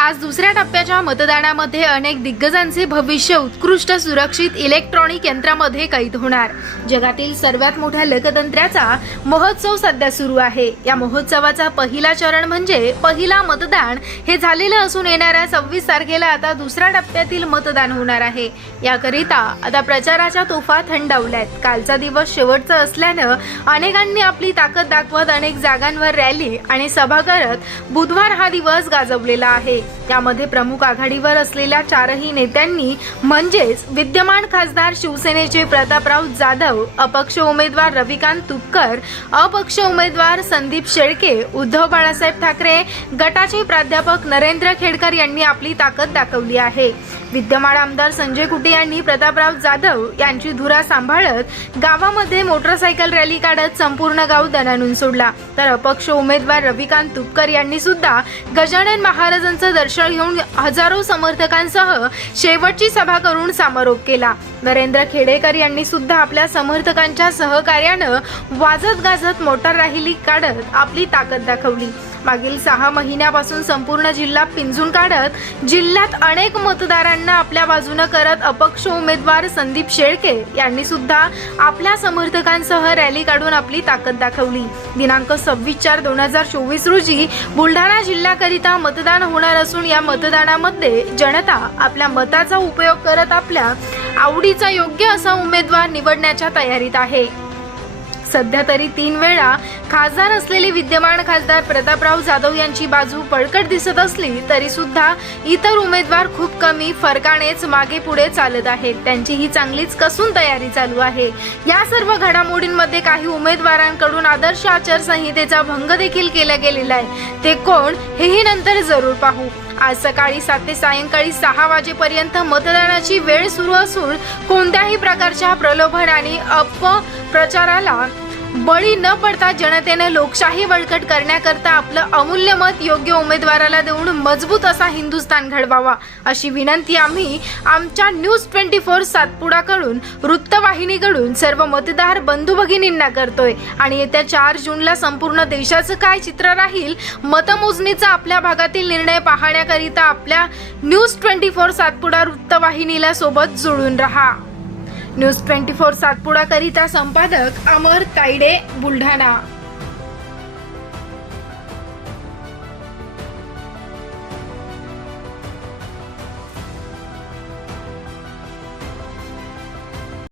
आज दुसऱ्या टप्प्याच्या मतदानामध्ये अनेक दिग्गजांचे भविष्य उत्कृष्ट सुरक्षित इलेक्ट्रॉनिक यंत्रामध्ये कैद होणार. जगातील सर्वात मोठ्या लोकतंत्राचा महोत्सव सध्या सुरू आहे. या महोत्सवाचा पहिला चरण म्हणजे पहिला मतदान. हे झालेलं असून येणाऱ्या सव्वीस तारखेला आता दुसऱ्या टप्प्यातील मतदान होणार आहे. याकरिता आता प्रचाराच्या तोफा थंडावल्यात. कालचा दिवस शेवटचा असल्यानं अनेकांनी आपली ताकद दाखवत अनेक जागांवर रॅली आणि सभा करत बुधवार हा दिवस गाजवलेला आहे. यामध्ये प्रमुख आघाडीवर असलेल्या चारही नेत्यांनी म्हणजेच विद्यमान खासदार शिवसेनेचे प्रतापराव जाधव अपक्ष उमेदवार रविकांत तुपकर अपक्ष उमेदवार संदीप शेळके उद्धव बाळासाहेब ठाकरे गटाचे प्राध्यापक नरेंद्र खेडकर यांनी आपली ताकद दाखवली आहे. विद्यमान आमदार संजय कुटे यांनी प्रतापराव जाधव यांची धुरा सांभाळत गावामध्ये मोटरसायकल रॅली काढत संपूर्ण गाव दणानून सोडला. तर अपक्ष उमेदवार रविकांत तुपकर यांनी सुद्धा गजानन महाराजांचं दर्शन घेऊन हजारो समर्थकांसह शेवटची सभा करून समारोप केला. नरेंद्र खेडेकर यांनी सुद्धा आपल्या समर्थकांच्या सहकार्यानं वाजत गाजत मोटार राहिली काढत आपली ताकद दाखवली. मागील सहा महिन्यापासून संपूर्ण जिल्हा पिंजून काढत जिल्ह्यात अनेक मतदारांना आपल्या बाजूनं करत अपक्ष उमेदवार संदीप शेळके यांनी सुद्धा आपल्या समर्थकांसह रॅली काढून आपली ताकद दाखवली. दिनांक सव्वीस चार दोन हजार चोवीस रोजी बुलढाणा जिल्ह्याकरिता मतदान होणार असून या मतदानामध्ये जनता आपल्या मताचा उपयोग करत आपल्या आवडीचा योग्य असा उमेदवार निवडण्याच्या तयारीत आहे. सध्या तरी तीन वेळा खासदार असलेले विद्यमान खासदार प्रतापराव जाधव यांची बाजू बळकट दिसत असली तरी सुद्धा इतर उमेदवार खूप कमी फरकानेच मागे पुढे चालत आहेत त्यांची ही चांगलीच कसून तयारी चालू आहे. या सर्व घडामोडींमध्ये काही उमेदवारांकडून आदर्श आचारसंहितेचा भंग देखील केला गेलेला आहे. ते कोण हेही नंतर जरूर पाहू. आज सकाळी सात ते सायंकाळी सहा वाजेपर्यंत मतदानाची वेळ सुरू असून कोणत्याही प्रकारच्या प्रलोभन आणि अपप्रचाराला बळी न पडता जनतेनं लोकशाही बळकट करण्याकरता आपलं अमूल्य मत योग्य उमेदवाराला देऊन मजबूत असा हिंदुस्थान घडवावा अशी विनंती आम्ही आमच्या न्यूज ट्वेंटी फोर सातपुडाकडून वृत्तवाहिनीकडून सर्व मतदार बंधू भगिनींना करतोय. आणि येत्या चार जूनला संपूर्ण देशाचं काय चित्र राहील मतमोजणीचा आपल्या भागातील निर्णय पाहण्याकरिता आपल्या न्यूज ट्वेंटी फोर सातपुडा वृत्तवाहिनीला सोबत जोडून राहा. न्यूज ट्वेंटी फोर सातपुडा करिता संपादक अमर तायडे बुलढाणा.